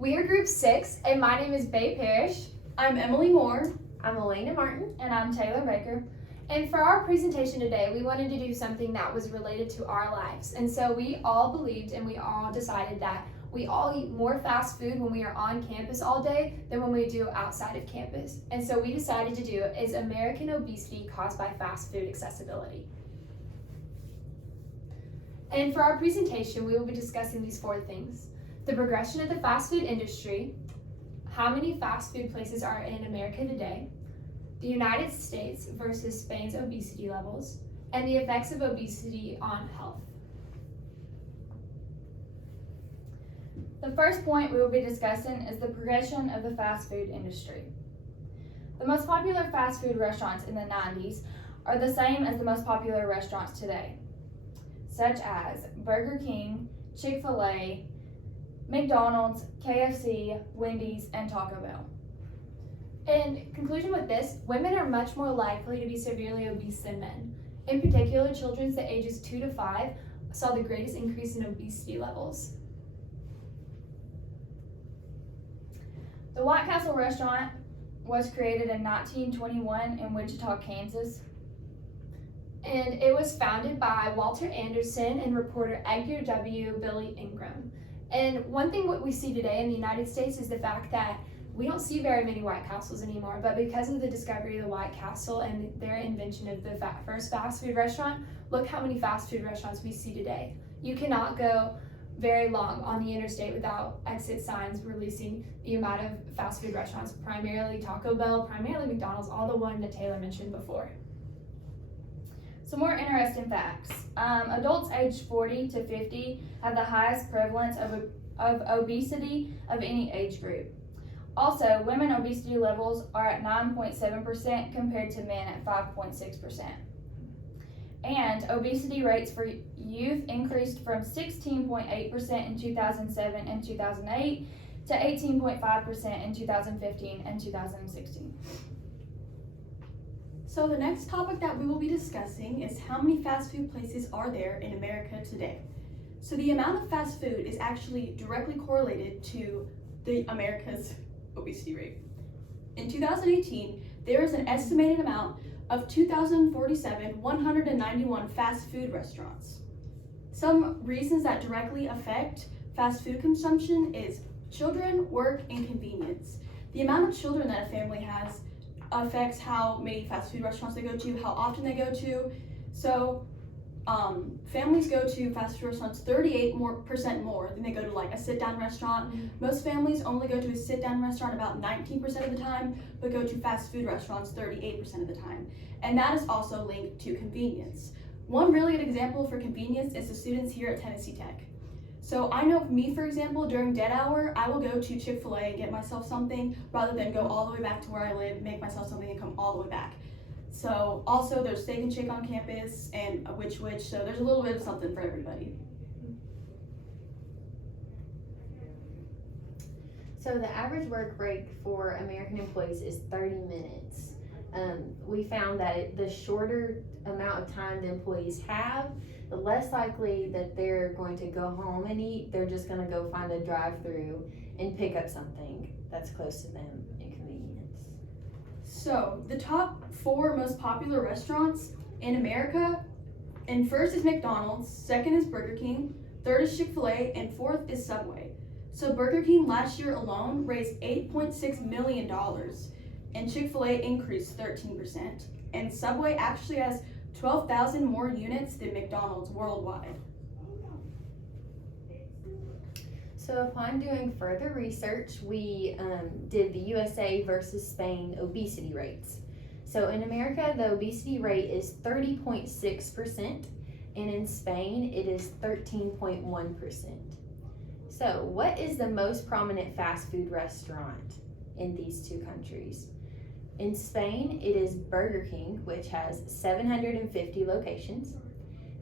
We are Group 6, and my name is Bay Parrish. I'm Emily Moore. I'm Elena Martin. And I'm Taylor Baker. And for our presentation today, we wanted to do something that was related to our lives. And so we all believed and we all decided that we all eat more fast food when we are on campus all day than when we do outside of campus. And so we decided to do is American obesity caused by fast food accessibility. And for our presentation, we will be discussing these 4 things: the progression of the fast food industry, how many fast food places are in America today, the United States versus Spain's obesity levels, and the effects of obesity on health. The first point we will be discussing is the progression of the fast food industry. The most popular fast food restaurants in the 90s are the same as the most popular restaurants today, such as Burger King, Chick-fil-A, McDonald's, KFC, Wendy's, and Taco Bell. In conclusion with this, women are much more likely to be severely obese than men. In particular, children the ages 2 to 5 saw the greatest increase in obesity levels. The White Castle restaurant was created in 1921 in Wichita, Kansas. And it was founded by Walter Anderson and reporter Edgar W. Billy Ingram. And one thing what we see today in the United States is the fact that we don't see very many White Castles anymore, but because of the discovery of the White Castle and their invention of the first fast food restaurant, look how many fast food restaurants we see today. You cannot go very long on the interstate without exit signs releasing the amount of fast food restaurants, primarily Taco Bell, primarily McDonald's, all the one that Taylor mentioned before. Some more interesting facts. Adults aged 40 to 50 have the highest prevalence of obesity of any age group. Also, women obesity levels are at 9.7% compared to men at 5.6%. And obesity rates for youth increased from 16.8% in 2007 and 2008 to 18.5% in 2015 and 2016. So the next topic that we will be discussing is how many fast food places are there in America today. So the amount of fast food is actually directly correlated to the America's obesity rate. In 2018, there is an estimated amount of 2,047,191 fast food restaurants. Some reasons that directly affect fast food consumption is children, work, and convenience. The amount of children that a family has affects how many fast food restaurants they go to, how often they go to. So families go to fast food restaurants 38% more than they go to like a sit-down restaurant. Most families only go to a sit-down restaurant about 19% of the time, but go to fast food restaurants 38% of the time. And that is also linked to convenience. One really good example for convenience is the students here at Tennessee Tech. So I know for me, for example, during dead hour, I will go to Chick-fil-A and get myself something rather than go all the way back to where I live, make myself something, and come all the way back. So also there's Steak and Shake on campus and a Which, so there's a little bit of something for everybody. So the average work break for American employees is 30 minutes. We found that the shorter amount of time the employees have, the less likely that they're going to go home and eat. They're just going to go find a drive-through and pick up something that's close to them in convenience. So the top 4 most popular restaurants in America, and first is McDonald's, second is Burger King, third is Chick-fil-A, and fourth is Subway. So Burger King last year alone raised $8.6 million, and Chick-fil-A increased 13%. And Subway actually has 12,000 more units than McDonald's worldwide. So upon doing further research, we did the USA versus Spain obesity rates. So in America, the obesity rate is 30.6%, and in Spain, it is 13.1%. So what is the most prominent fast food restaurant in these 2 countries? In Spain, it is Burger King, which has 750 locations.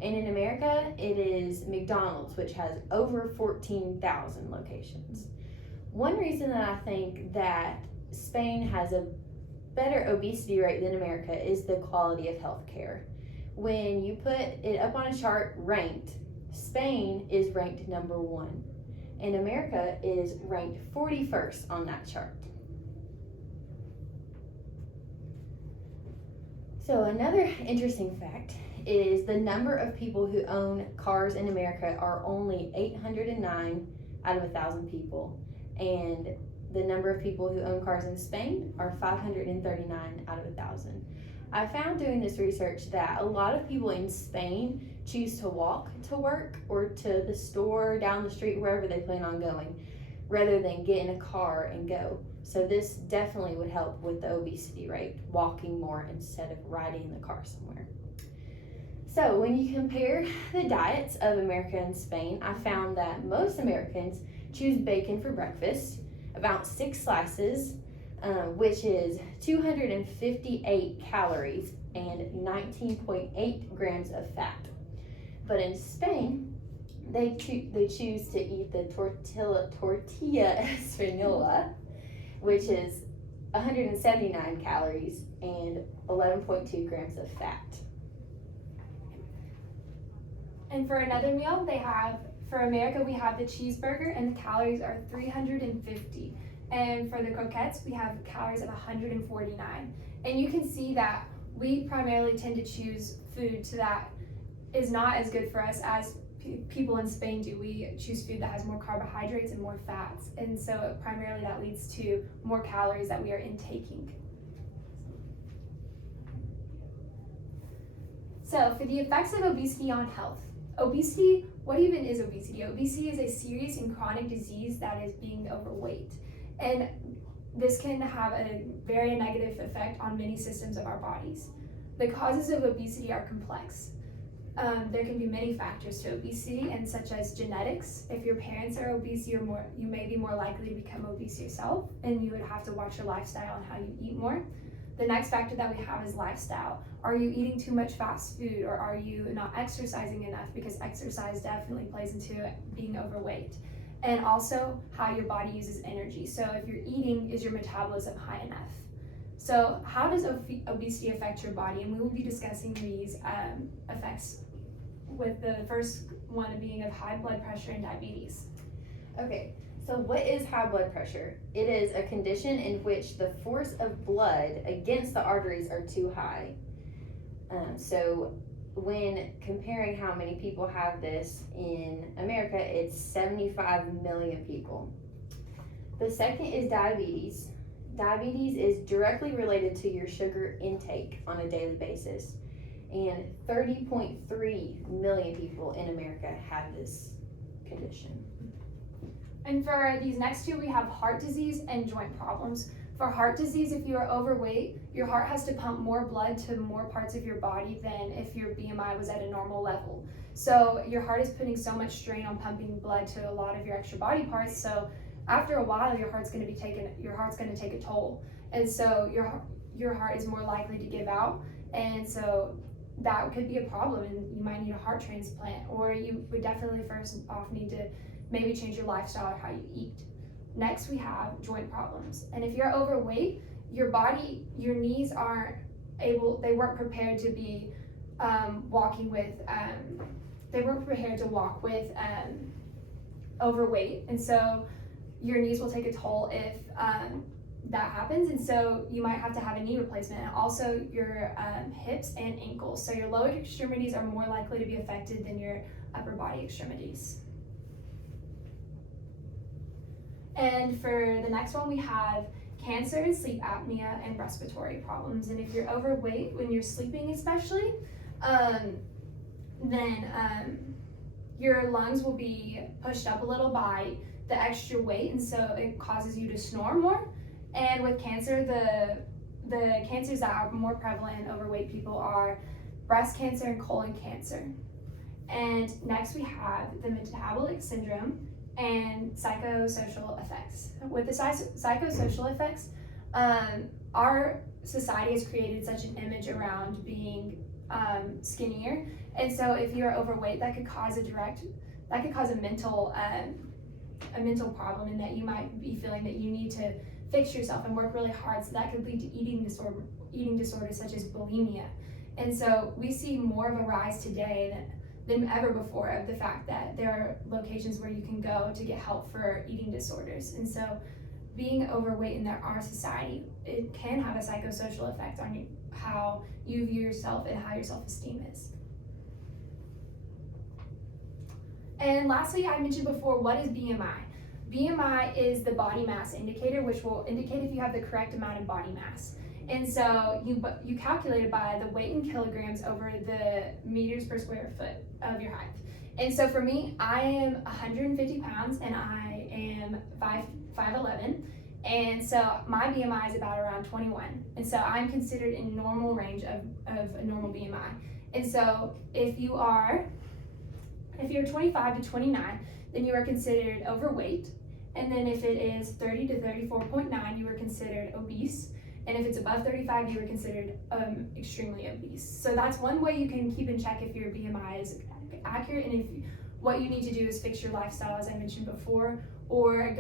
And in America, it is McDonald's, which has over 14,000 locations. One reason that I think that Spain has a better obesity rate than America is the quality of health care. When you put it up on a chart ranked, Spain is ranked number 1. and America is ranked 41st on that chart. So another interesting fact is the number of people who own cars in America are only 809 out of 1,000 people, and the number of people who own cars in Spain are 539 out of 1,000. I found doing this research that a lot of people in Spain choose to walk to work or to the store, down the street, wherever they plan on going, rather than get in a car and go. So this definitely would help with the obesity rate, walking more instead of riding in the car somewhere. So when you compare the diets of America and Spain, I found that most Americans choose bacon for breakfast, about 6 slices, which is 258 calories and 19.8 grams of fat. But in Spain, they choose to eat the tortilla española, which is 179 calories and 11.2 grams of fat. And for another meal, for America, we have the cheeseburger, and the calories are 350. And for the croquettes, we have calories of 149. And you can see that we primarily tend to choose food that is not as good for us as people in Spain do. We choose food that has more carbohydrates and more fats. And so primarily that leads to more calories that we are intaking. So for the effects of obesity on health. Obesity, what even is obesity? Obesity is a serious and chronic disease that is being overweight. And this can have a very negative effect on many systems of our bodies. The causes of obesity are complex. There can be many factors to obesity, and such as genetics. If your parents are obese, you may be more likely to become obese yourself, and you would have to watch your lifestyle and how you eat more. The next factor that we have is lifestyle. Are you eating too much fast food, or are you not exercising enough? Because exercise definitely plays into being overweight. And also how your body uses energy. So if you're eating, is your metabolism high enough? So how does obesity affect your body? And we will be discussing these effects, with the first one being of high blood pressure and diabetes. Okay, so what is high blood pressure? It is a condition in which the force of blood against the arteries are too high. So when comparing how many people have this in America, it's 75 million people. The second is diabetes. Diabetes is directly related to your sugar intake on a daily basis. And 30.3 million people in America have this condition. And for these next two, we have heart disease and joint problems. For heart disease, if you are overweight, your heart has to pump more blood to more parts of your body than if your BMI was at a normal level. So your heart is putting so much strain on pumping blood to a lot of your extra body parts. So after a while, your heart's going to take a toll. And so your heart is more likely to give out. And so that could be a problem, and you might need a heart transplant, or you would definitely first off need to maybe change your lifestyle or how you eat. Next, we have joint problems. And if you're overweight, your knees they weren't prepared to be they weren't prepared to walk with overweight. And so your knees will take a toll if that happens. And so you might have to have a knee replacement, and also your hips and ankles. So your lower extremities are more likely to be affected than your upper body extremities. And for the next one, we have cancer and sleep apnea and respiratory problems. And if you're overweight when you're sleeping especially, then your lungs will be pushed up a little by the extra weight, and so it causes you to snore more. And with cancer, the cancers that are more prevalent in overweight people are breast cancer and colon cancer. And next we have the metabolic syndrome and psychosocial effects. With the psychosocial effects, our society has created such an image around being skinnier, and so if you're overweight, that could cause a mental problem, in that you might be feeling that you need to fix yourself and work really hard. So that could lead to eating disorders such as bulimia. And so we see more of a rise today than ever before of the fact that there are locations where you can go to get help for eating disorders. And so being overweight in our society, it can have a psychosocial effect on how you view yourself and how your self-esteem is. And lastly, I mentioned before, what is BMI? BMI is the body mass indicator, which will indicate if you have the correct amount of body mass. And so you calculate it by the weight in kilograms over the meters per square foot of your height. And so for me, I am 150 pounds and I am 5'11". And so my BMI is about around 21. And so I'm considered in normal range of a normal BMI. And so if you're 25 to 29, then you are considered overweight. And then if it is 30 to 34.9, you are considered obese. And if it's above 35, you are considered extremely obese. So that's one way you can keep in check if your BMI is accurate, and if what you need to do is fix your lifestyle, as I mentioned before, or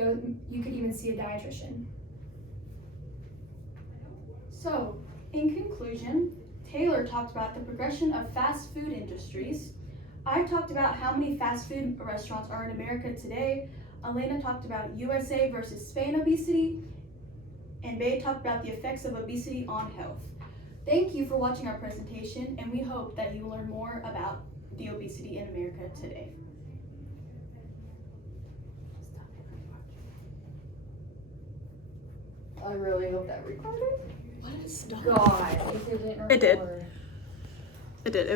you could even see a dietitian. So, in conclusion, Taylor talked about the progression of fast food industries. I talked about how many fast food restaurants are in America today. Elena talked about USA versus Spain obesity. And May talked about the effects of obesity on health. Thank you for watching our presentation, and we hope that you learn more about the obesity in America today. I really hope that recorded. What is God, if it didn't record. It did. It did.